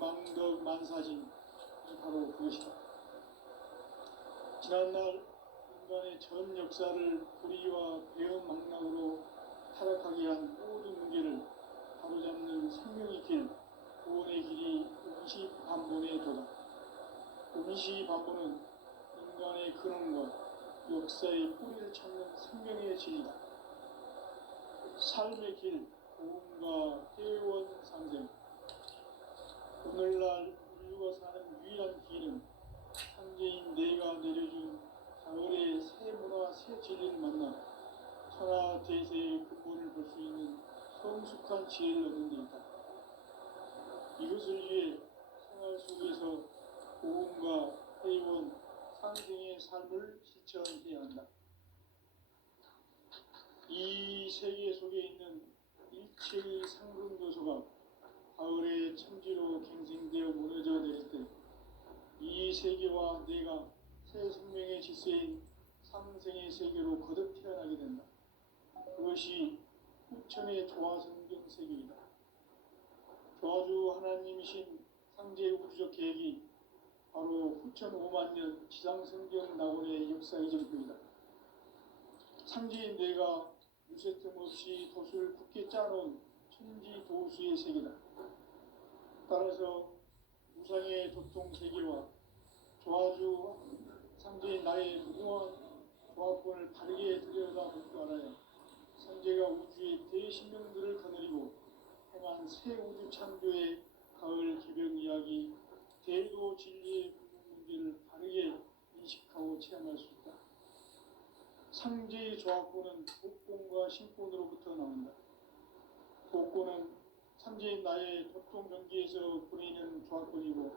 망덕만사진이 바로 그것이다. 지난날 인간의 전 역사를 불의와 배은망락으로 타락하게 한 모든 문제를 바로잡는 생명의 길, 구원의 길이 운시반본의 도다. 운시반본은 인간의 근원과 역사의 뿌리를 찾는 생명의 진리다. 삶의 길, 고음과 회원 상생. 오늘날 인류가 사는 유일한 길은 상제인 내가 내려준 가을의 새 문화, 새 진리를 만나 천하 대세의 근본을 볼 수 있는 성숙한 지혜를 얻는 데 있다. 이것을 위해 생활 속에서 고음과 회원, 상생의 삶을 실천해야 한다. 이 세계 속에 있는 일체의 상근도소가 가을의 천지로 갱생되어 무너져 내릴 때 이 세계와 내가 새 생명의 질서인 상생의 세계로 거듭 태어나게 된다. 그것이 후천의 조화성경 세계이다. 조화주 하나님이신 상제의 우주적 계획이 바로 후천 5만 년 지상성경 낙원의 역사의 전부이다. 상제인 내가 유세 틈 없이 돛을 굳게 짜놓은 천지 도수의 세계다. 따라서 무상의 도통 세계와 조화주 상제인 나의 무궁한 조화권을 바르게 들여다볼 줄 알아야 상제가 우주의 대신명들을 거느리고 행한 새 우주 창조의 가을 기병 이야기, 대도 진리의 궁극 문제를 바르게 인식하고 체험할 수 있다. 상제의 조화권은 복권과 신권으로부터 나온다. 복권은 상제인 나의 도통 경기에서 보내는 조화권이고,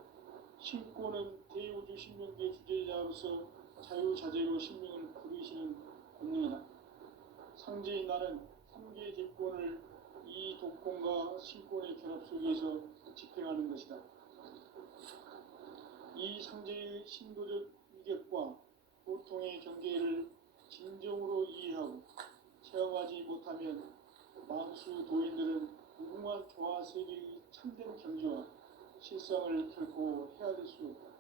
신권은 대우주 신명계 주제자로서 자유자재로 신명을 부르시는 권능이다. 상제인 나는 3개의 뒷권을 이 독권과 신권의 결합 속에서 집행하는 것이다. 이 상제의 신도적 위격과 보통의 경계를 진정으로 이해하고 체험하지 못하면 만수 도인들은 무궁한 조화세계의 참된 경지와 실상을 결코 헤아릴 수 없다.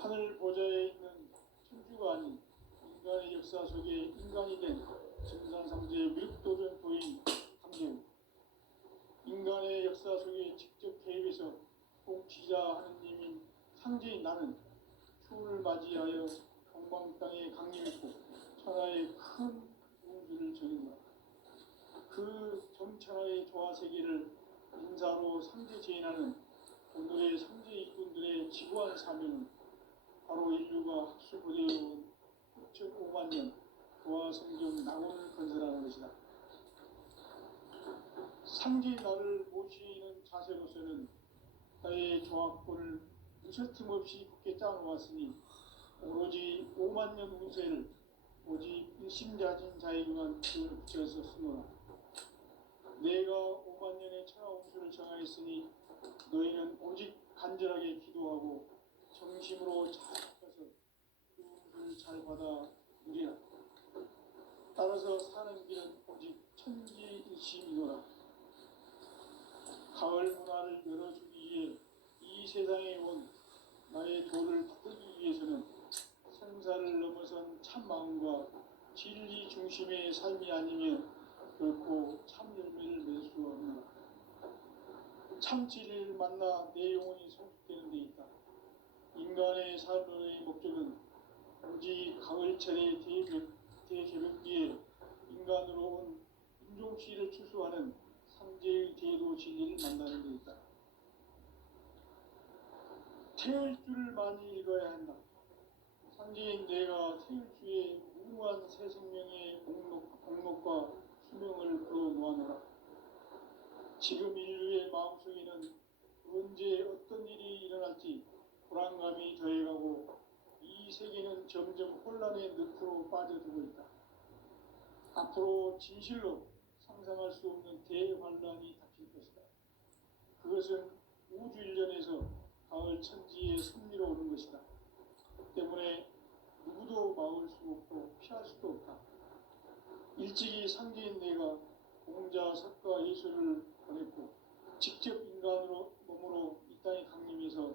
하늘 보좌에 있는 천주가 아닌 인간의 역사 속에 인간이 된 증산상제의 미륵도전 도인 상제우, 인간의 역사 속에 직접 개입해서 통치자 하느님인 상제인 나는 추운을 맞이하여 동방 땅에 강림했고 천하의 큰 우주를 정인다. 그 정천하의 조화세계를 인사로 상제 제인하는 오늘의 상제 일꾼들의 지구한 사명은 바로 인류가 학수고대해온 9.5만 년 조화성경 낙원을 건설하는 것이다. 상제의 나를 모시는 자세로서는 나의 조화권을 무쇠틈 없이 굳게 짜놓았으니 오로지 5만 년 운세를 오직 일심자진 자에게만 기운을 붙여서 쓰노라. 내가 5만 년의 천하 운수를 정하였으니 너희는 오직 간절하게 기도하고 정심으로 잘 펴서 그 운수를 잘 받아 누리라. 따라서 사는 길은 오직 천지일심이노라. 가을 문화를 열어주기 위해 이 세상에 온 나의 도를 받들기 위해서는 생사를 넘어선 참 마음과 진리 중심의 삶이 아니면 결코 참 열매를 맺을 수 없노라. 참 진리를 만나 내 영혼이 성숙되는 데 있다. 인간의 삶의 목적은 오직 가을철의 대개벽기에 인간으로 온 인종씨를 추수하는 상제의 대도 진리를 만나는 데 있다. 태을 줄을 많이 읽어야 한다. 상제인 내가 태을 주에 무궁한 새 생명의 공목과 수명을 불어놓아노라. 지금 인류의 마음속에는 언제 어떤 일이 일어날지 불안감이 더해가고 이 세계는 점점 혼란의 늪으로 빠져들고 있다. 앞으로 진실로 상상할 수 없는 대환란이 닥칠 것이다. 그것은 우주 일련에서 가을 천지의 섭리로 오는 것이다. 때문에 누구도 막을 수 없고 피할 수도 없다. 일찍이 상제인 내가 공자, 석가, 예술을 보냈고 직접 인간으로 몸으로 계명에서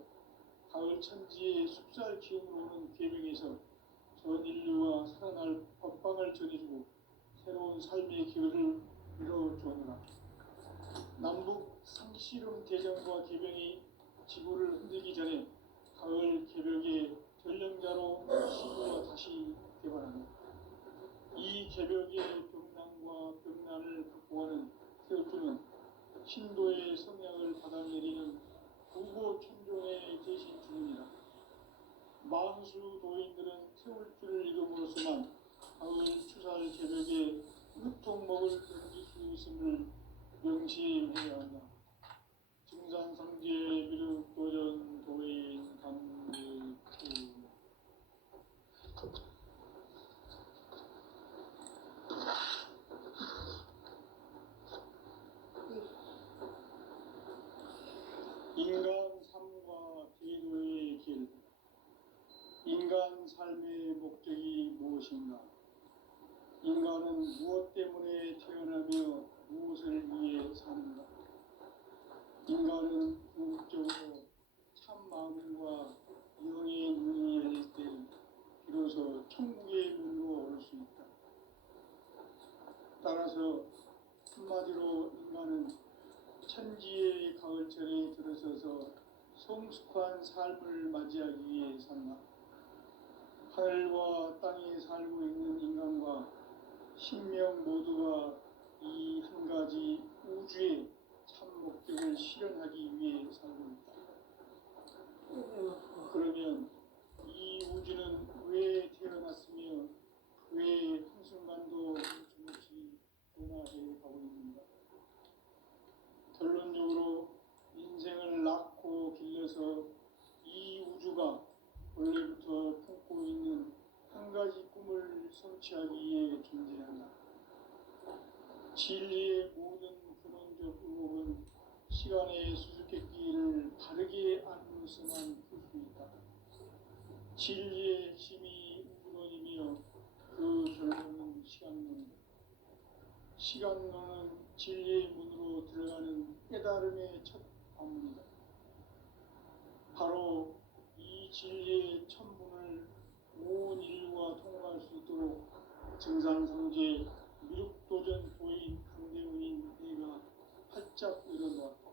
가을 천지의 숲살 기운으로 오는 계명에서 전 인류와 살아날 법방을 전해주고 새로운 삶의 기회를 열어주었노라. 남북 상씨름 대전과 계명이 지구를 흔들기 전에 가을 개벽의 전령자로 시구가 다시 개발한다. 이 개벽의 병난과 병난을 극복하는 태우주는 신도의 성향을 받아내리는 부고 천종의 대신 주입니다. 만수 도인들은 태울주를 이름으로서만 가을 추살 개벽에 으통먹을 견딜 수 있음을 명시해야 한다. 증산상제 미륵 도전 도인 강례 인간 삶과 제도의 길. 인간 삶의 목적이 무엇인가? 인간은 무엇 때문에 태어나며 무엇을 위해 사는가? 인간은 궁극적으로 참 마음과 영의 문이 열릴 때 비로소 천국의 문으로 올 수 있다. 따라서 한마디로 인간은 천지의 가을철에 들어서서 성숙한 삶을 맞이하기 위해 산다. 하늘과 땅에 살고 있는 인간과 신명 모두가 이 한 가지 우주의 참 목적을 실현하기 위해 살고 있다. 그러면 이 우주는 왜 태어났으며 왜 한순간도 멈춤없이 변화해 가고 있는가? 결론적으로 인생을 낳고 길러서 이 우주가 원래부터 품고 있는 한 가지 꿈을 성취하기 위해 존재한다. 진리의 모든 근원적 의혹은 시간의 수수께끼를 바르게 알므로서만 풀 수 있다. 진리의 핵심이 우주론이며 그 결론은 시간론이다. 시간론은 진리의 문으로 들어가는 깨달음의 첫 관문이다. 바로 이 진리의 첫 문을 온 인류가 통과할 수 있도록 증산상제 미륵도전 도인 강대훈인 내가 활짝 열어놓았다.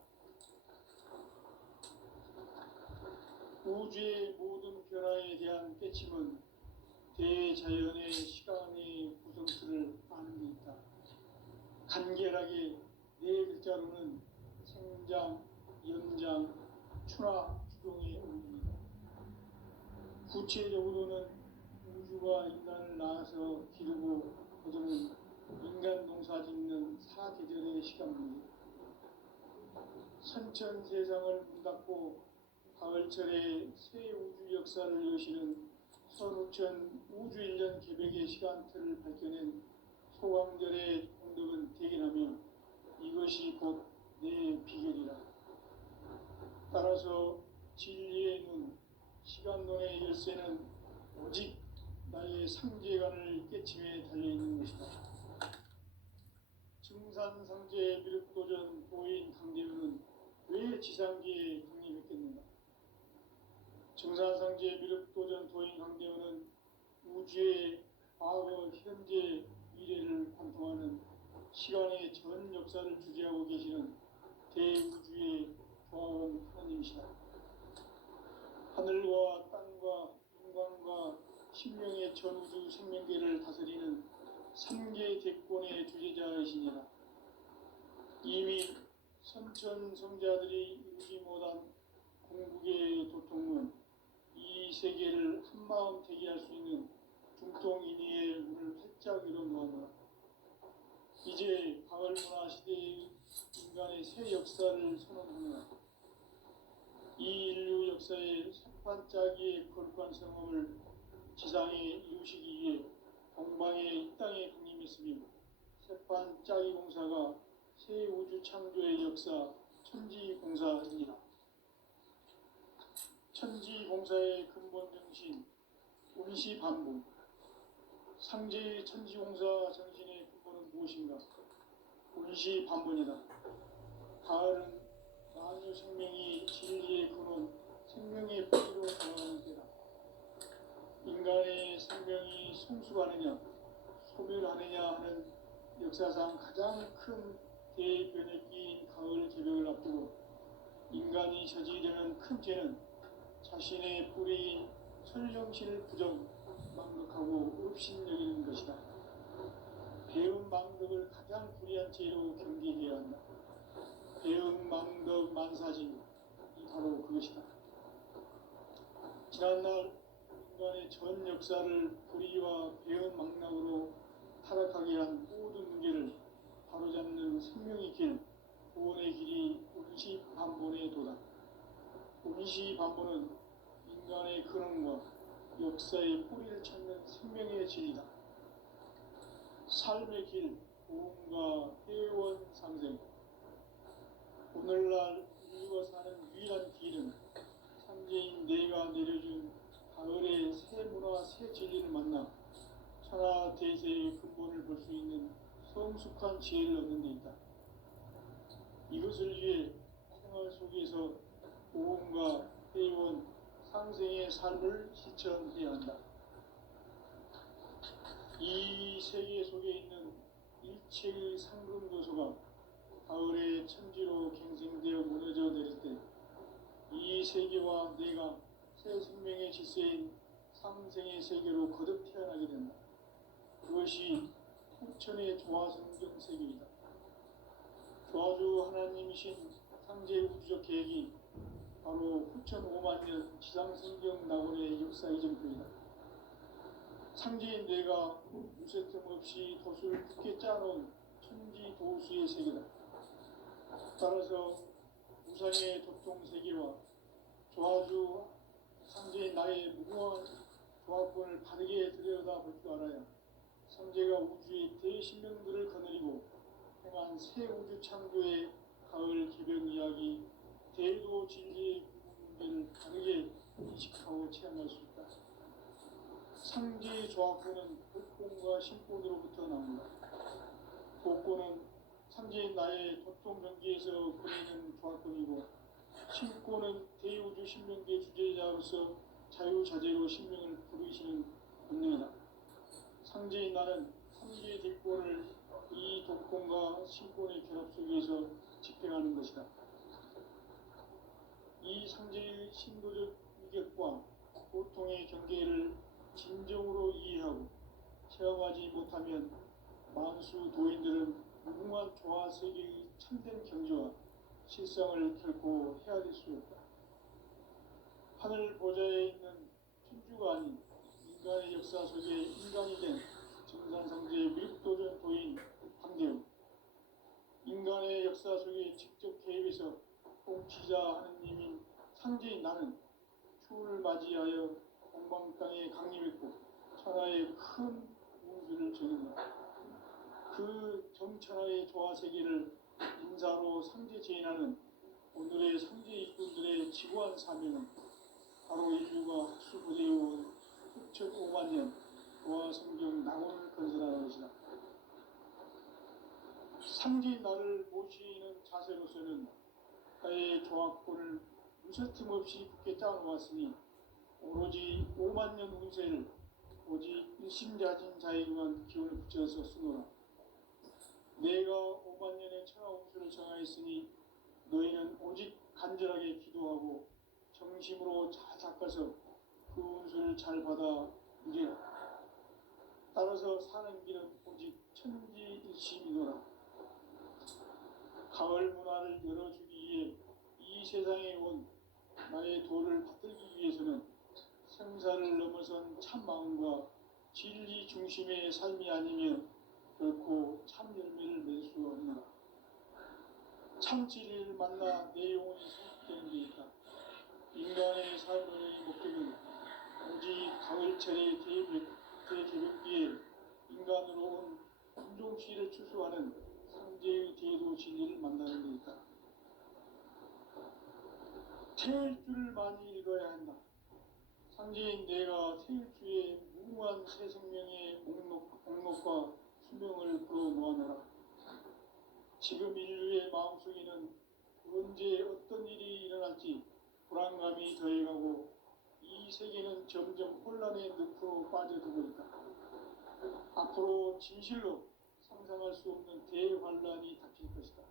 우주의 모든 변화에 대한 깨침은 대자연의 시간의 구성틀을 아는 데 있다. 간결하게 네 글자로는 생장, 연장, 추나 추동의 의미입니다. 구체적으로는 우주가 인간을 낳아서 기르고 거두는 인간 농사 짓는 사계절의 시간입니다. 선천 세상을 문닫고 가을철에 새 우주 역사를 여시는 선우천 우주일년 개벽의 시간틀을 밝혀낸 소강절의 공덕은 대견하며 이것이 곧 내 비결이라. 따라서 진리의 눈, 시간론의 열쇠는 오직 나의 상제관을 깨침에 달려있는 것이다. 증산상제 미륵도전 도인 강대훈은 왜 지상계에 강림했겠는가? 증산상제 미륵도전 도인 강대훈은 우주의 과거, 현재, 미래를 관통하는 시간의 전 역사를 주재하고 계시는 대우주의 조화원 하나님이시다. 하늘과 땅과 인간과 신명의 전우주 생명계를 다스리는 삼계 대권의 주재자이시니라. 이미 선천성자들이 이루지 못한 궁극의 도통은 이 세계를 한마음 되게 할 수 있는 중통인의의 문을 활짝 열어놓았노라. 이제 가을 문화 시대의 인간의 새 역사를 선언하노라. 이 인류 역사의 새판짜기의 거룩한 성험을 지상에 이루시기 위해 동방의 이 땅에 강림했으며 새판짜기 공사가 새 우주 창조의 역사 천지공사이니라. 천지공사의 근본 정신 운시반복. 상제의 천지공사 정신의 근본은 무엇인가? 운시반복이다. 가을은 만유 생명이 진리의 근원 생명의 뿌리로 돌아가는 때다. 인간의 생명이 성숙하느냐 소멸하느냐 하는 역사상 가장 큰 대변혁기인 가을 개벽을 앞두고 인간이 저지르는 큰 죄는 자신의 뿌리인 설령신을 망각하고 업신여기는 것이다. 배은 망덕을 가장 불의한 죄로 경계해야 한다. 배은 망덕 만사지 바로 그것이다. 지난날 인간의 전 역사를 불의와 배은 망락으로 타락하게 한 모든 문제를 바로잡는 생명의 길, 구원의 길이 운시반본의 도다. 운시반본은 인간의 근원과 역사의 뿌리를 찾는 생명의 진리다. 삶의 길, 구원과 회원 상생. 오늘날 인류가 사는 유일한 길은 창제인 내가 내려준 가을의 새 문화, 새 진리를 만나 천하 대세의 근본을 볼 수 있는 성숙한 지혜를 얻는 데 있다. 이것을 위해 생활 속에서 보험과 회원, 상생의 삶을 실천해야 한다. 이 세계 속에 있는 일체의 상금 요소가 가을의 천지로 갱생되어 무너져 내릴 때 이 세계와 내가 새 생명의 질서인 상생의 세계로 거듭 태어나게 된다. 그것이 후천의 조화성경 세계이다. 조화주 하나님이신 상제 우주적 계획이 바로 후천 5만 년 지상성경 낙원의 역사 이전표이다. 상제인 내가 무쇠틈 없이 도수를 굳게 짜놓은 천지 도수의 세계다. 따라서 우상의 도통 세계와 조화주 상제인 나의 무궁한 조합권을 바르게 들여다볼 줄 알아야 상제가 우주의 대신령들을 거느리고 행한 새 우주 창조의 가을 개벽 이야기, 대도 진리의 문제를 바르게 인식하고 체험할 수 있다. 상제의 조합권은 복권과 신권으로부터 나온다. 복권은 상제인 나의 도통경기에서 보이는 조합권이고, 신권은 대우주 신명계 주제자로서 자유자재로 신명을 부르시는 본능이다. 상제인 나는 상제의 뒷권을 이 독권과 신권의 결합 속에서 집행하는 것이다. 이 상제의 신도적 위격과 고통의 경계를 진정으로 이해하고 체험하지 못하면 만수 도인들은 무궁한 조화 세계의 참된 경지와 실상을 결코 헤아릴 수 없다. 하늘 보좌에 있는 천주가 아닌 인간의 역사 속에 인간이 된 정산상제의 미륵도전 도인 황대우, 인간의 역사 속에 직접 개입해서 통치자 하느님인 상제인 나는 추운을 맞이하여 동방 땅에 강림했고 천하의 큰 운수를 정했다. 그 정천하의 조화 세계를 인사로 상제 제인하는 오늘의 상제 일꾼들의 지구한 사명은 바로 인류가 학수부대해온 후천 5만 년 조화 성경 낙원을 건설하는 것이다. 상제인 나를 모시는 자세로서는 나의 조합권을 무쇠틈 없이 굳게 짜놓았으니 오로지 5만 년 운세를 오직 일심자진 자에게만 기운을 붙여서 쓰노라. 내가 5만 년의 천하 운수를 정하였으니 너희는 오직 간절하게 기도하고 정심으로 잘 닦아서 그 운수를 잘 받아 누리라. 따라서 사는 길은 오직 천지일심이노라. 가을 문화를 열어주기 위해 이 세상에 온 나의 도를 받들기 위해서는 생사를 넘어선 참 마음과 진리 중심의 삶이 아니면 결코 참 열매를 맺을 수 없노라. 참 진리를 만나 내 영혼이 성숙되는 데 있다. 인간의 삶의 목적은 오직 가을철의 대개벽기에 인간으로 온 인종시를 추수하는 상제의 대도 진리를 만나는 데 있다. 태일주를 많이 읽어야 한다. 상제인 내가 태일주의 무궁한 새 생명의 목록과 수명을 불어 모아내라. 지금 인류의 마음속에는 언제 어떤 일이 일어날지 불안감이 사람이 더해가고 이 세계는 점점 혼란의 늪으로 빠져들고 있다. 앞으로 진실로 상상할 수 없는 대환란이 닥칠 것이다.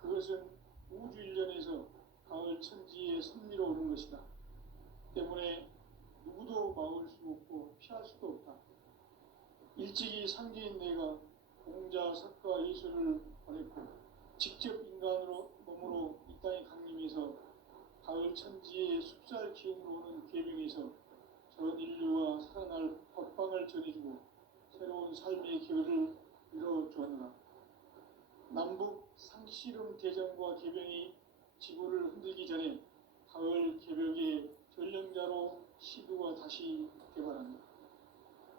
그것은 우주 일련에서 가을 천지에 선미로 오는 것이다. 때문에 누구도 막을 수 없고 피할 수도 없다. 일찍이 상제인 내가 공자, 석가, 예술을 보냈고 직접 인간으로 몸으로 이 땅에 강림해서 가을 천지의 숲살 기운으로 오는 계명에서 전 인류와 살아날 법방을 전해주고 새로운 삶의 기회를 이뤄주었노라. 남북 상씨름 대전과 계병이 지구를 흔들기 전에 가을 개벽의 전령자로 시두가 다시 개발합니다.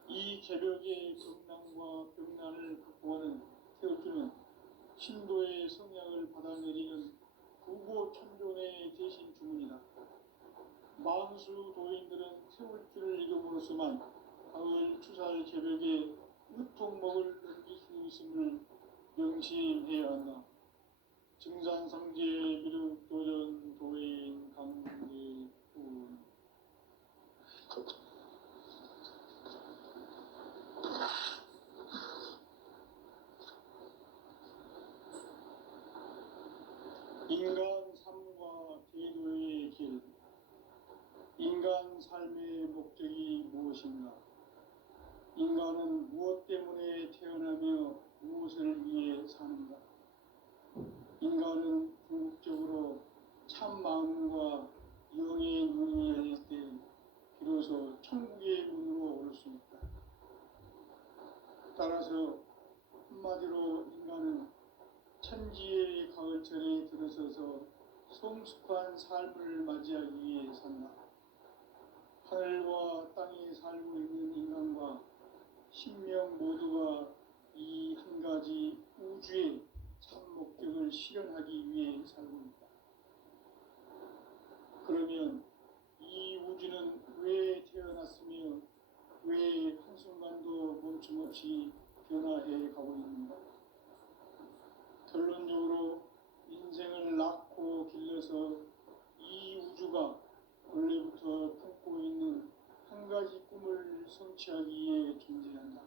이 개벽의 병난과 병난을 극복하는 태우주는 신도의 성향을 받아내리는 부고천존의 대신 주문이다. 만수 도인들은 태울주를 읽음으로써만 가을 추살 개벽의 으통목을 넘길 수 있음을 명심해야 한다. 증산상제 미륵도전 도인 강제군 인간 삶과 대도의 길. 인간 삶의 목적이 무엇인가? 인간은 무엇 때문에 태어나며 무엇을 위해 사는가? 인간은 궁극적으로 참 마음과 영의 문이 열릴 때 비로소 천국의 문으로 올 수 있다. 따라서 한마디로 인간은 천지의 가을철에 들어서서 성숙한 삶을 맞이하기 위해 산다. 하늘과 땅에 살고 있는 인간과 신명 모두가 이 한 가지 우주의 참 목적을 실현하기 위해 살고 있다. 그러면 이 우주는 왜 태어났으며 왜 한순간도 멈춤없이 변화해 가고 있는가? 결론적으로 인생을 낳고 길러서 이 우주가 원래부터 품고 있는 한 가지 꿈을 성취하기 위해 존재한다.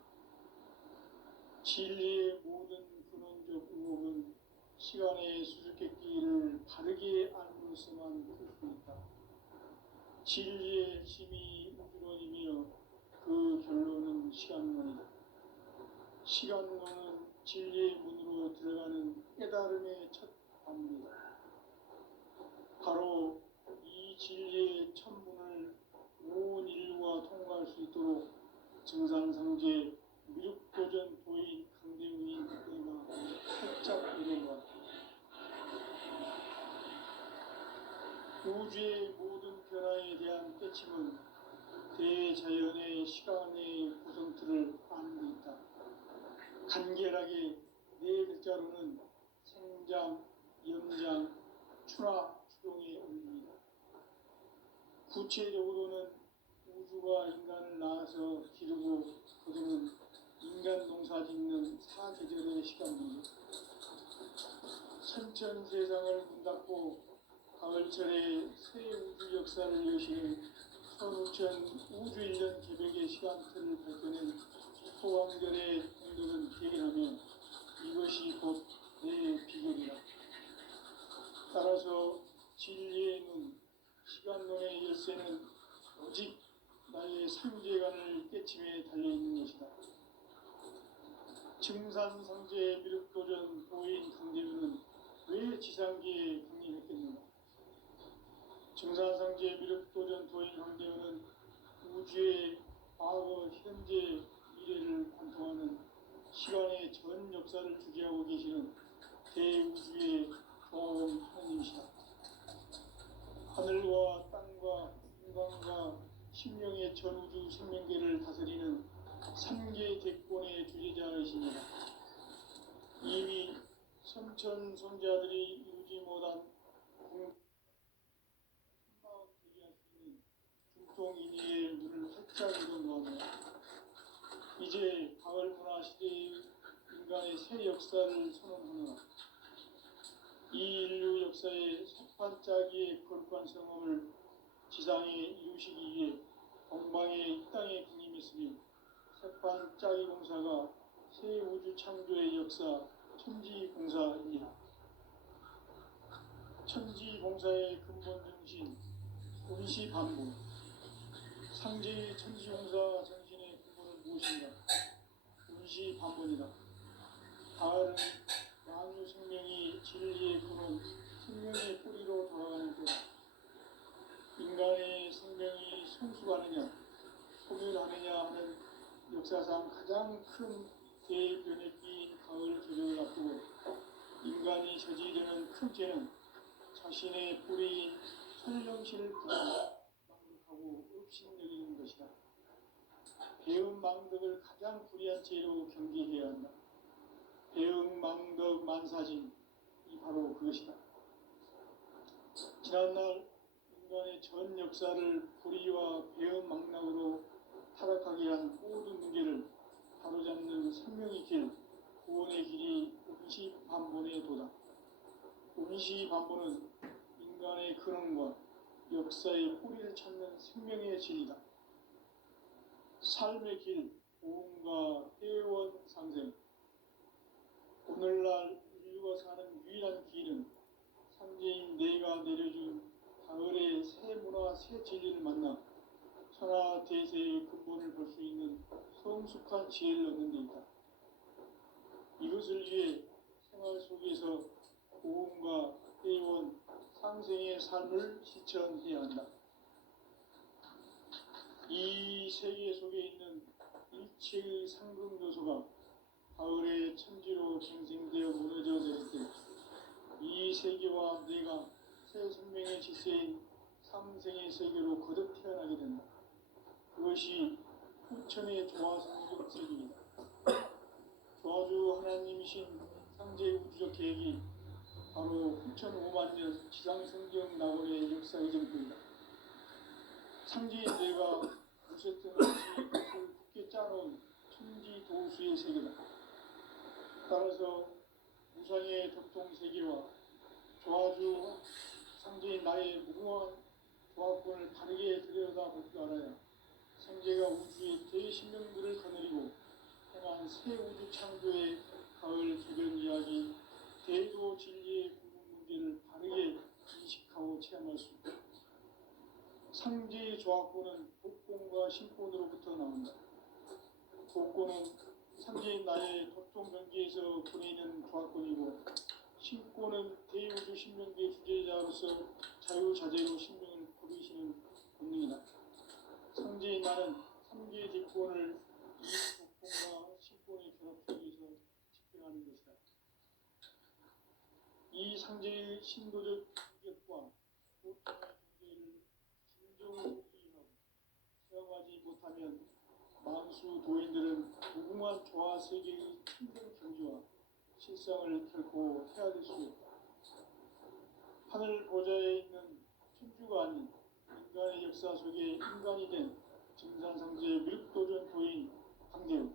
진리의 모든 근원적 의혹은 시간의 수수께끼를 바르게 알므로서만 풀 수 있다. 진리의 힘이 우주론이며 그 결론은 시간론이다. 시간론은 진리의 문으로 들어가는 깨달음의 첫 관문이다. 바로 이 진리의 첫 문을 온 인류가 통과할 수 있도록 증산상제 미륵도전 도인 강대훈이 내가 살짝 이뤄놓았다. 우주의 모든 변화에 대한 깨침은 대자연의 시간의 구성틀을 아는 데 있다. 간결하게 네 글자로는 생장, 염장, 추나, 추동의 원리입니다. 구체적으로는 우주가 인간을 낳아서 기르고 거두는 인간 농사 짓는 사계절의 시간입니다. 천천 세상을 문 닫고 가을철에 새 우주 역사를 여시는 선우천 우주 1년 개벽의 시간틀을 밝혀낸 소왕절의 공덕은 대견하며 이것이 곧 내 비결이다. 따라서 진리의 눈, 시간론의 열쇠는 오직 나의 삼재간을 깨침에 달려있는 것이다. 증산상제 미륵도전 도인 강제문은 왜 지상기에 강림했겠는가? 증산상제 미륵도전 도인 강제문은 우주의 과거, 현재, 미래를 관통하는 시간의 전 역사를 주재하고 계시는 대우주의 조음 하나님이시다. 하늘과 땅과 인간과 심령의 전우주 생명계를 다스리는 삼계 객권의 주재자이십니다. 이미 선천 손자들이 이루지 못한 한마음 대리할 수 있는 중통인의의 문을 활짝 열어놓았네. 이제 가을 문화 시대의 인간의 새 역사를 선언하노라. 이 인류 역사의 세판짜기의 거룩한 성험을 지상에 이루시기 위해 동방의 이 땅에 군림했으니 세판짜기 공사가 새 우주 창조의 역사 천지공사이니라. 천지공사의 근본 정신 운시반복. 상제의 천지공사 정신의 근본은 무엇인가? 운시반복이다. 가을은 만유 생명이 진리의 근원, 생명의 뿌리로 돌아가는 때다. 인간의 생명이 성숙하느냐, 소멸하느냐 하는 역사상 가장 큰 대변혁기인 가을 개벽을 앞두고 인간이 저지르는 큰 죄는 자신의 뿌리인 설령신을 망극하고 업신여기는 것이다. 배은 망덕을 가장 불의한 죄로 경계해야 한다. 배은 망덕 만사진이 바로 그것이다. 지난날 인간의 전 역사를 불의와 배은 망락으로 타락하게 한 모든 문제를 바로잡는 생명의 길, 구원의 길이 운시반본의 도다. 운시반본은 인간의 근원과 역사의 뿌리를 찾는 생명의 진리다. 삶의 길, 보험과 회원 상생. 오늘날 인류가 사는 유일한 길은 삼재인 내가 내려준 가을의 새 문화, 새 진리를 만나 천하 대세의 근본을 볼 수 있는 성숙한 지혜를 얻는 데 있다. 이것을 위해 생활 속에서 보험과 회원, 상생의 삶을 실천해야 한다. 이 세계 속에 있는 일체의 상금 요소가 가을의 천지로 갱생되어 무너져 내릴 때 이 세계와 내가 새 생명의 지세인 삼생의 세계로 거듭 태어나게 된다. 그것이 후천의 조화성적 세계이다. 조화주 하나님이신 상제 우주적 계획이 바로 후천 5만 년 지상성경 낙원의 역사 이전부이다. 상제인 내가 무쇠등 없이 그것을 굳게 짜놓은 천지 도수의 세계다. 따라서 무상의 덕통세계와 조화주 상제인 나의 무궁한 조화권을 바르게 들여다볼 줄 알아야 상제가 우주의 대신명들을 거느리고 행한 새 우주 창조의 가을 개변 이야기, 대도 진리의 궁극 문제를 바르게 인식하고 체험할 수 있다. 상제의 조화권은 복권과 신권으로부터 나온다. 복권은 상제인 나의 도통경계에서 보내는 조화권이고, 신권은 대우주 신명계의 주제자로서 자유자재로 신명을 부르시는 본능이다. 상제인 나는 삼계의 대권을 이 복권과 신권의 결합 속에서 집행하는 것이다. 이 상제의 신도적 인격과 보통의 경계를 진정으로 이해하고 체험하지 못하면 만수 도인들은 무궁한 조화 세계의 힘든 경지와 실상을 결코 헤아릴 수 없다. 하늘 보좌에 있는 천주가 아닌 인간의 역사 속에 인간이 된 증산상제의 밀도전 도인 강대우,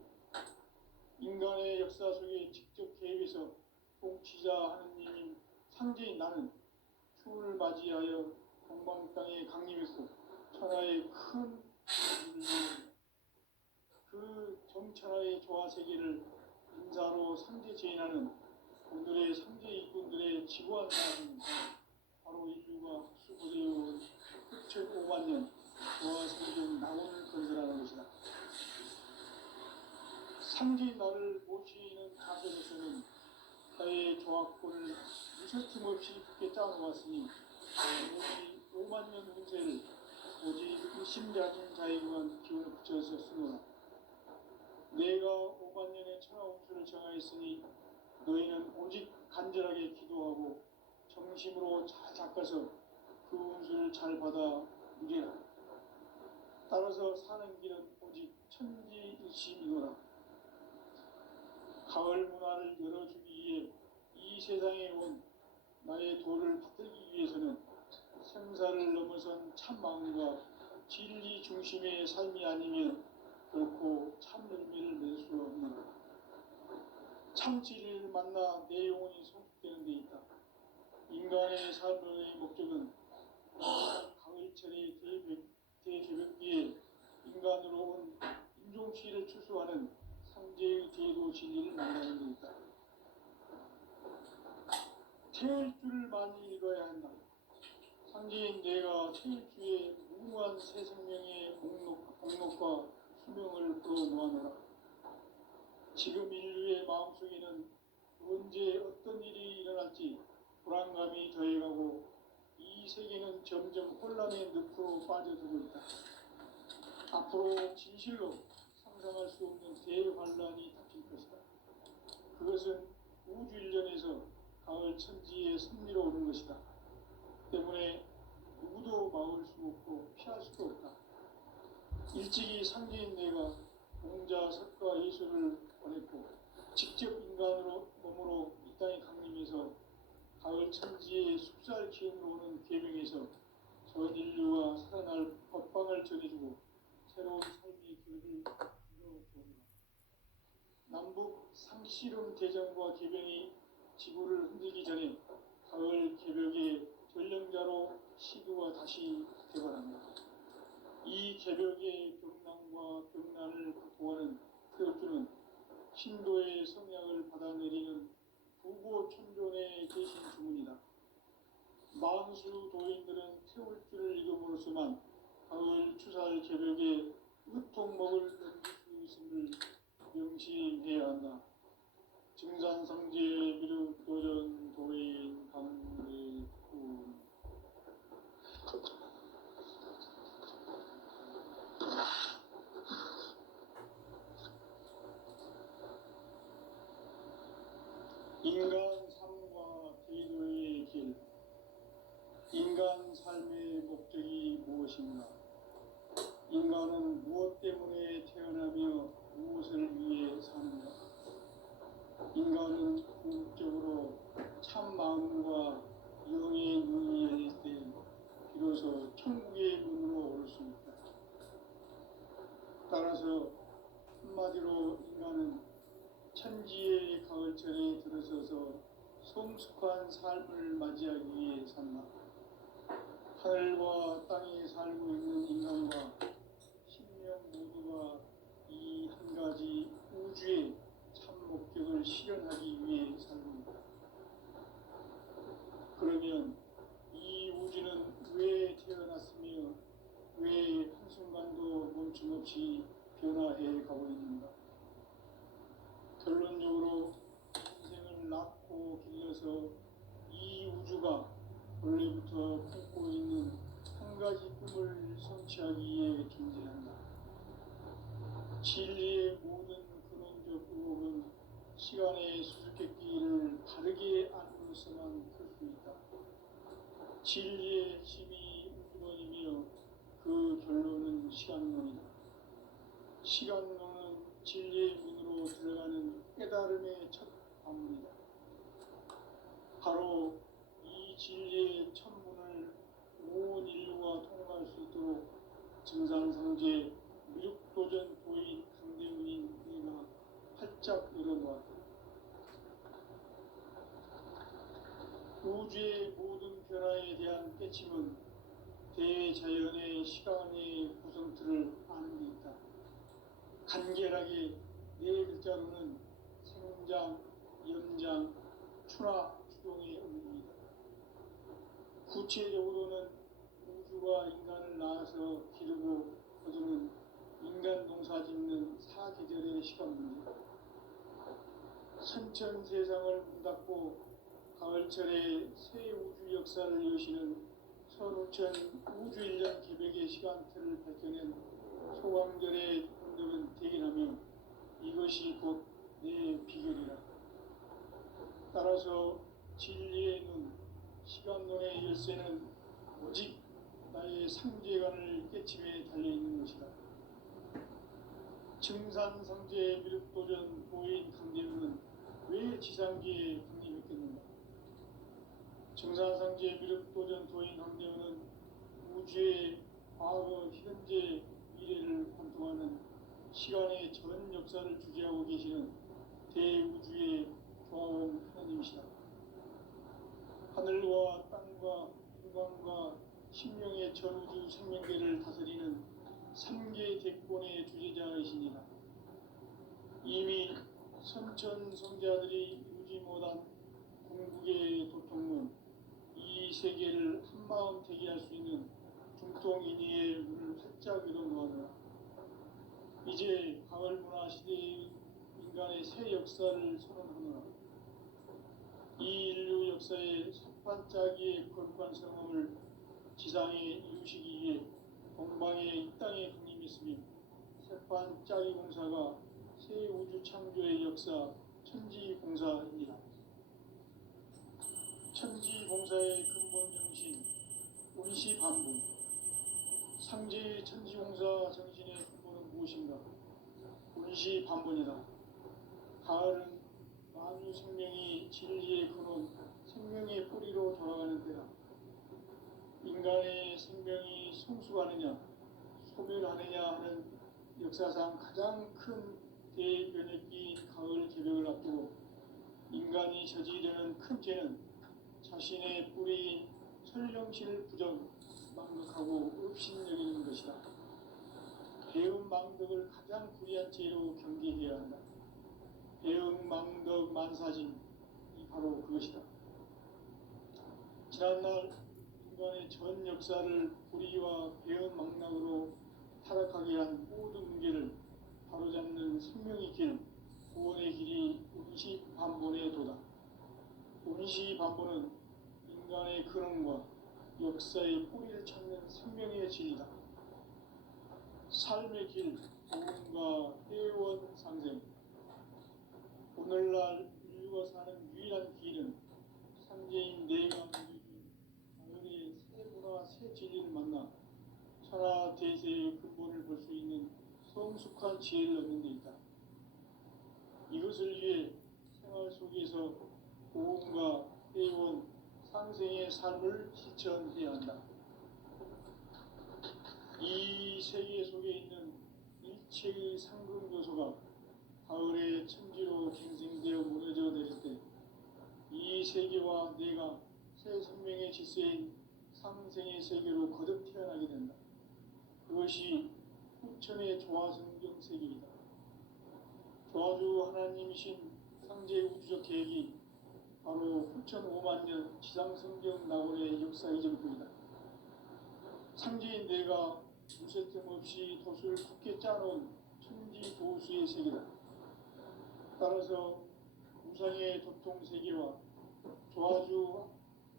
인간의 역사 속에 직접 개입해서 통치자 하느님인 상제인 나는 추운을 맞이하여 동방 땅에 강림했고 천하의 큰 그 정천하의 조화세계를 인사로 상제 제인하는 오늘의 상제 일꾼들의 지구한 사람은 바로 인류가 흡수부대해온 후천 5만 년 조화성경 낙원을 건설하는 것이다. 상제인 나를 모시는 자세로서는 나의 조화권을 무설틈 없이 굳게 짜놓았으니 오직 5만 년 운세를 오직 의심자진 자에게만 기운을 붙여서 쓰노라. 내가 5만 년의 천하 운수를 정하였으니 너희는 오직 간절하게 기도하고 정심으로 잘 닦아서 그 운수를 잘 받아 누리라. 따라서 사는 길은 오직 천지일심이노라. 가을 문화를 열어주기 위해 이 세상에 온 나의 도를 받들기 위해서는 생사를 넘어선 참 마음과 진리 중심의 삶이 아니면 결코 참 열매를 낼 수 없는 참 진리를 만나 내 영혼이 성숙되는 데 있다. 인간의 삶의 목적은 가을철의 대개벽기에 인간으로 온 인종치를 추수하는 상제의 제도 진리를 만나는 것이다. 태일주를 많이 읽어야 한다. 상제인 내가 태일주의 무궁한 새 생명의 목록과 수명을 풀어놓아노라. 지금 인류의 마음속에는 언제 어떤 일이 일어날지 불안감이 더해가고 이 세계는 점점 혼란의 늪으로 빠져들고 있다. 앞으로 진실로 상상할 수 없는 대환란이 닥칠 것이다. 그것은 우주 일련에서 가을 천지의 섭리로 오는 것이다. 때문에 누구도 막을 수 없고 피할 수도 없다. 일찍이 상제인 내가 공자, 석가, 예수를 보냈고 직접 인간으로 몸으로 이 땅에 강림해서 가을 천지의 숲살 기운으로 오는 계명에서 전 인류가 살아날 법방을 전해주고 새로운 삶의 길을 열어보는다. 남북 상씨름 대전과 계병이 지구를 흔들기 전에 가을 개벽의 전령자로 시두가 다시 개발합니다. 이 개벽의 병난과 병난을 극복하는 태엽주는 신도의 성약을 받아내리는 부고천존의 대신 주문이다. 만수 도인들은 태울주를 읽음으로써만 가을 추살 개벽에 으통먹을 넘길 수 있음을 명심해야 한다. 증산상제 미륵도전 도인 강대군. 인간 삶과 제도의 길. 인간 삶의 목적이 무엇인가? 인간은 무엇 때문에 태어나며 무엇을 위해 사는가? 인간은 궁극적으로 참 마음과 영의 눈이 열릴 때 비로소 천국의 문으로 올 수 있다. 따라서 한마디로 인간은 천지의 가을철에 들어서서 성숙한 삶을 맞이하기 위해 산다. 하늘과 땅에 살고 있는 인간과 신명 모두가 이 한 가지 우주의 참 목적을 실현하기 위해 살고 있다. 그러면 이 우주는 왜 태어났으며 왜 한순간도 멈춤없이 변화해 가고 있는가? 결론적으로 인생을 낳고 길러서 이 우주가 원래부터 품고 있는 한 가지 꿈을 성취하기 위해 존재한다. 진리의 모든 근원적 의혹은 시간의 수수께끼를 바르게 알므로서만 풀 수 있다. 진리의 핵심이 우주론이며 그 결론은 시간론이다. 시간론은 진리의 문으로 들어가는 깨달음의 첫 관문이다. 바로 이 진리의 천문을 온 인류가 통과할 수 있도록 증산상제 미륵도전 도인 강대문인 내가 활짝 열어놓았다. 우주의 모든 변화에 대한 깨침은 대자연의 시간의 구성틀을 아는 데 있다. 간결하게 네 글자로는 생장, 연장, 추나 추동의 의미이다. 구체적으로는 우주가 인간을 낳아서 기르고 거두는 인간 농사 짓는 사계절의 시간 문제. 선천 세상을 문닫고 가을철에 새 우주 역사를 여시는 선우천 우주 일년 개벽의 시간틀을 밝혀낸 소광절의 분들은 대견하며 이것이 곧 내 비결이라. 따라서 진리의 눈, 시간론의 열쇠는 오직 나의 상제관을 깨침에 달려있는 것이다. 증산상제 미륵도전 도인 강대문은 왜 지상계에 강림했겠는가? 증산상제 미륵도전 도인 강대문은 우주의 과거, 현재, 미래를 관통하는 시간의 전 역사를 주재하고 계시는 대우주의 교황 하나님이시다. 하늘과 땅과 인간과 신명의 전우주 생명계를 다스리는 삼계 대권의 주제자이시니라. 이미 선천성자들이 이루지 못한 궁극의 도통은 이 세계를 한마음 되게 할 수 있는 중통인의의 문을 활짝 열어놓았노라. 이제 가을 문화 시대의 인간의 새 역사를 선언하노라. 이 인류 역사의 첫 반짝이의 거룩한 성함을 지상에 이루시기 위해 동방에 이 땅에 강림했으며 새반짝이 공사가 새 우주 창조의 역사 천지공사입니다. 천지공사의 근본 정신 운시반분. 상제의 천지공사 정신의 근본은 무엇인가? 운시반분이다. 가을은 만유 생명이 진리의 근원, 생명의 뿌리로 돌아가는 때다. 인간의 생명이 성숙하느냐, 소멸하느냐 하는 역사상 가장 큰 대변혁기인 가을 개벽을 앞두고 인간이 저지르는 큰 죄는 자신의 뿌리인 설령실을 망각하고 업신여기는 것이다. 배은망덕을 가장 불의한 죄로 경계해야 한다. 배은망덕 만사진이 바로 그것이다. 지난날 인간의 전 역사를 불의와 배은망락으로 타락하게 한 모든 문제를 바로잡는 생명의 길, 구원의 길이 운시반본의 도다. 운시반본은 인간의 근원과 역사의 뿌리를 찾는 생명의 진리다. 삶의 길, 구원과 회원 상생. 오늘날 인류가 사는 유일한 길은 삼재인 내가 가을의 새 문화, 새 진리를 만나 천하 대세의 근본을 볼 수 있는 성숙한 지혜를 얻는 데 있다. 이것을 위해 생활 속에서 보험과 회원, 상생의 삶을 실천해야 한다. 이 세계 속에 있는 일체의 상금 요소가 가을의 천지로 갱생되어 무너져 내릴 때 이 세계와 내가 새 생명의 질서인 상생의 세계로 거듭 태어나게 된다. 그것이 후천의 조화성경 세계이다. 조화주 하나님이신 상제 우주적 계획이 바로 후천 5만 년 지상성경 낙원의 역사 이전부이다. 상제인 내가 무쇠틈 없이 돛을 굳게 짜놓은 천지 도수의 세계다. 따라서 우상의 도통 세계와 조화주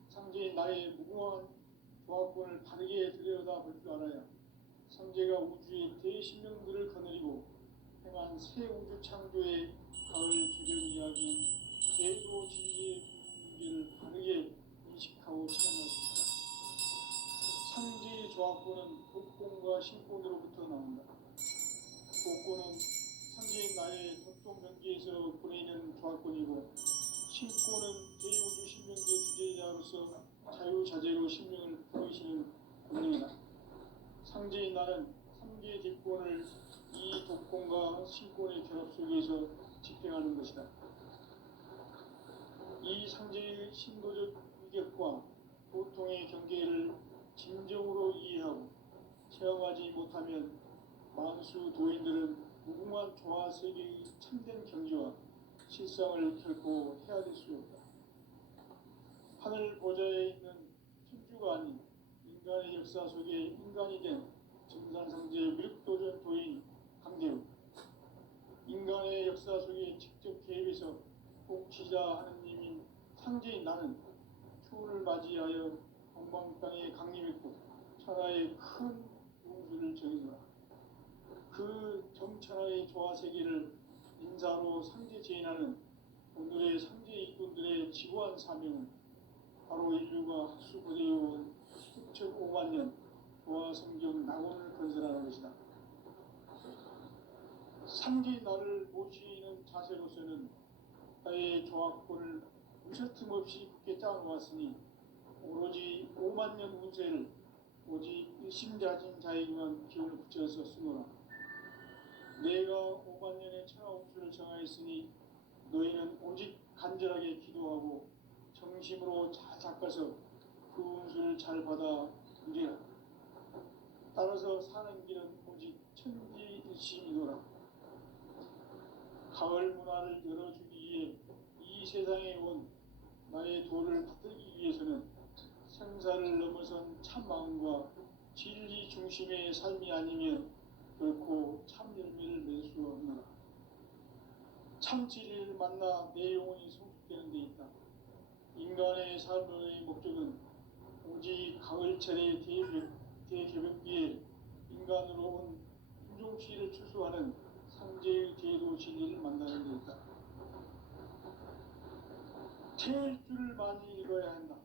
상제인 나의 무궁한 조화권을 바르게 들여다볼 줄 알아야 상제가 우주의 대신명들을 거느리고 행한 새 우주 창조의 가을 개벽 이야기인 대도 진리의 문제를 바르게 인식하고 체험할 수 있다. 상제의 조화권은 독공과 신권으로부터 나온다. 독권은 상제인 나의 도통 경계에서 보내는 조화권이고, 신권은 대우주 신명계 주제자로서 자유자재로 신명을 보이시는 권능이다. 상제인 나는 삼계 대권을 이 독권과 신권의 결합 속에서 집행하는 것이다. 이 상제의 신도적 위격과 도통의 경계를 진정으로 이해하고 체험하지 못하면 만수 도인들은 무궁한 조화 세계의 참된 경지와 실상을 결코 헤아릴 수 없다. 하늘 보좌에 있는 천주가 아닌 인간의 역사 속에 인간이 된 증산상제의 미륵도전 도인 강대우. 인간의 역사 속에 직접 개입해서 통치자 하느님인 상제인 나는 추운을 맞이하여 동방 땅에 강림했고 천하의 큰 용수를 정해노라. 그 정천하의 조화 세계를 인사로 상제 제인하는 오늘의 상제 일꾼들의 지고한 사명은 바로 인류가 학수고대해온 수천 5만 년 조화 성경 낙원을 건설하는 것이다. 상제인 나를 모시는 자세로서는 나의 조화권을 무쇠틈 없이 굳게 짜놓았으니 오로지 5만 년 운세를 오직 일심자진 자에게만 기운을 붙여서 쓰노라. 내가 5만 년의 천하 운수를 정하였으니 너희는 오직 간절하게 기도하고 정심으로 잘 닦아서 그 운수를 잘 받아 누리라. 따라서 사는 길은 오직 천지일심이노라. 가을 문화를 열어주기 위해 이 세상에 온 나의 도를 받들기 위해서는 생사를 넘어선 참 마음과 진리 중심의 삶이 아니면 결코 참 열매를 맺을 수 없노라. 참 진리를 만나 내 영혼이 성숙되는 데 있다. 인간의 삶의 목적은 오직 가을철의 대개벽기에 인간으로 온 인종시를 추수하는 상제의 대도 진리를 만나는 데 있다. 태일주를 많이 읽어야 한다.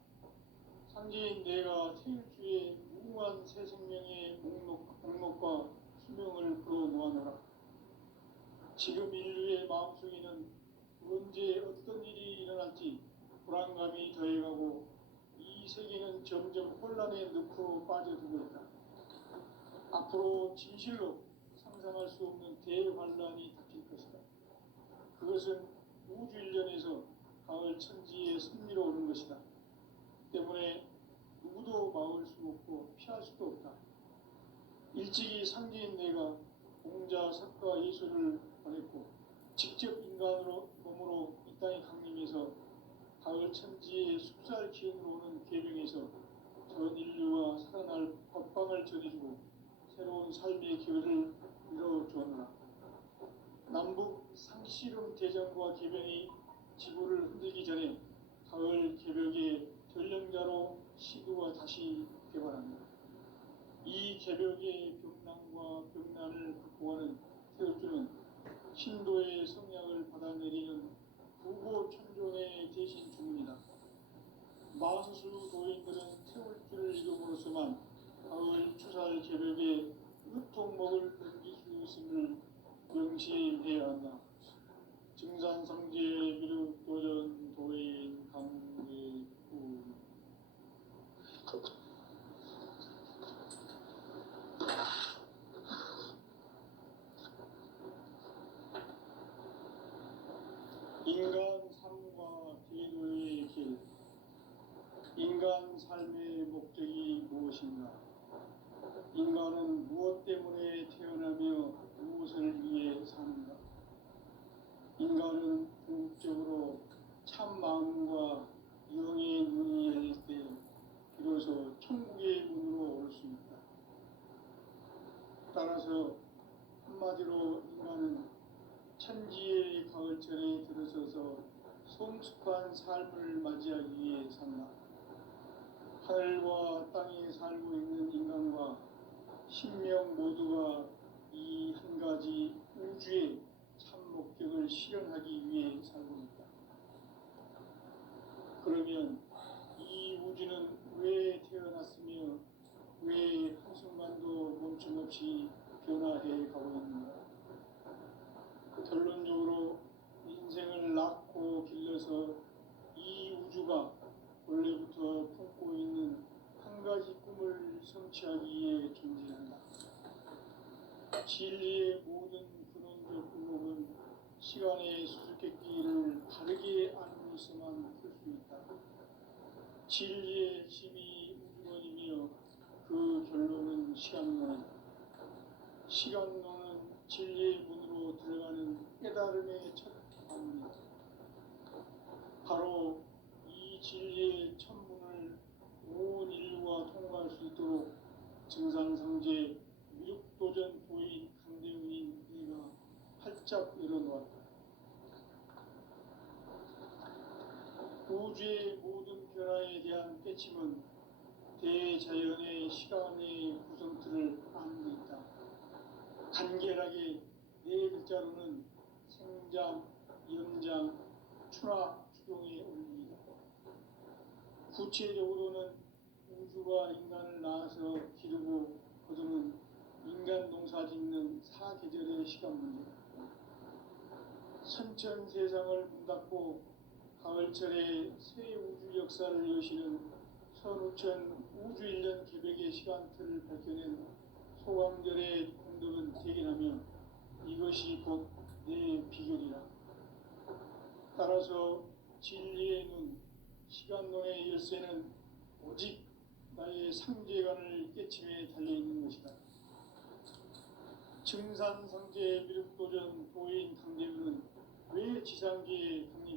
상제인 내가 태일주의 무궁한 새 생명의 목록과 수명을 풀어놓아노라. 지금 인류의 마음속에는 언제 어떤 일이 일어날지 불안감이 더해가고 이 세계는 점점 혼란에 넣고 빠져들고 있다. 앞으로 진실로 상상할 수 없는 대환란이 닥칠 것이다. 그것은 우주 일련에서 가을 천지에 승리로 오는 것이다. 때문에 누구도 막을 수 없고 피할 수도 없다. 일찍이 상제인 내가 공자, 석가, 예수를 보냈고 직접 인간으로 몸으로 이 땅에 강림해서 가을 천지의 숲살 기운으로 오는 계명에서 전 인류와 살아날 법방을 전해주고 새로운 삶의 기회를 이뤄주었노라. 남북 상씨름 대전과 계명이 지구를 흔들기 전에 가을 개벽의 전령자로 시도가 다시 개발합니다. 이 개벽의 병난과 병난을 극복하는 태울주는 신도의 성약을 받아내리는 부고천존의 대신 주문이다. 마수수 도인들은 태울주를 읽음으로써만 가을 추살 개벽에 으통목을 넘길 수 있음을 명심해야 한다. 증산성제 비륵 도전 도인 강대구. 인간 삶과 대도의 길. 인간 삶의 목적이 무엇인가? 인간은 무엇 때문에 태어나며 무엇을 위해 사는가? 인간은 궁극적으로 참 마음과 영의 눈이 열릴 때 비로소 천국의 문으로 올 수 있다. 따라서 한마디로 인간은 천지의 가을철에 들어서서 성숙한 삶을 맞이하기 위해 산다. 하늘과 땅에 살고 있는 인간과 신명 모두가 이 한 가지 우주의 참 목적을 실현하기 위해 살고 있다. 그러면 이 우주는 왜 태어났으며 왜 한순간도 멈춤없이 변화해 가고 있는가? 결론적으로 인생을 낳고 길러서 이 우주가 원래부터 품고 있는 한 가지 꿈을 성취하기 위해 존재한다. 진리의 모든 근원적 의혹은 시간의 수수께끼를 바르게 알므로서만 풀 수 있다. 진리의 핵심이 우주론이며 그 결론은 시간론이다. 시간론은 진리의 문으로 들어가는 깨달음의 첫 방문이다. 바로 이 진리의 천문을 온 인류가 통과할 수 있도록 증산성제 미륵도전 도인 강대훈인 네가 활짝 열어놓았다. 우주의 모든 변화에 대한 깨침은 대자연의 시간의 구성틀을 안고 있다. 간결하게 네 글자로는 생장, 연장, 추락, 추동의 원리이다. 구체적으로는 우주가 인간을 낳아서 기르고 거두는 인간 농사 짓는 사계절의 시간 문제다. 선천 세상을 문 닫고 가을철에 새 우주 역사를 여시는 선우천 우주일년 개벽의 시간틀을 밝혀낸 소강절의 공덕은 대견하며 이것이 곧 내 비결이라. 따라서 진리의 눈, 시간론의 열쇠는 오직 나의 상제관을 깨침에 달려있는 것이다. 증산상제 미륵도전 도인 강제루는 왜 지상계에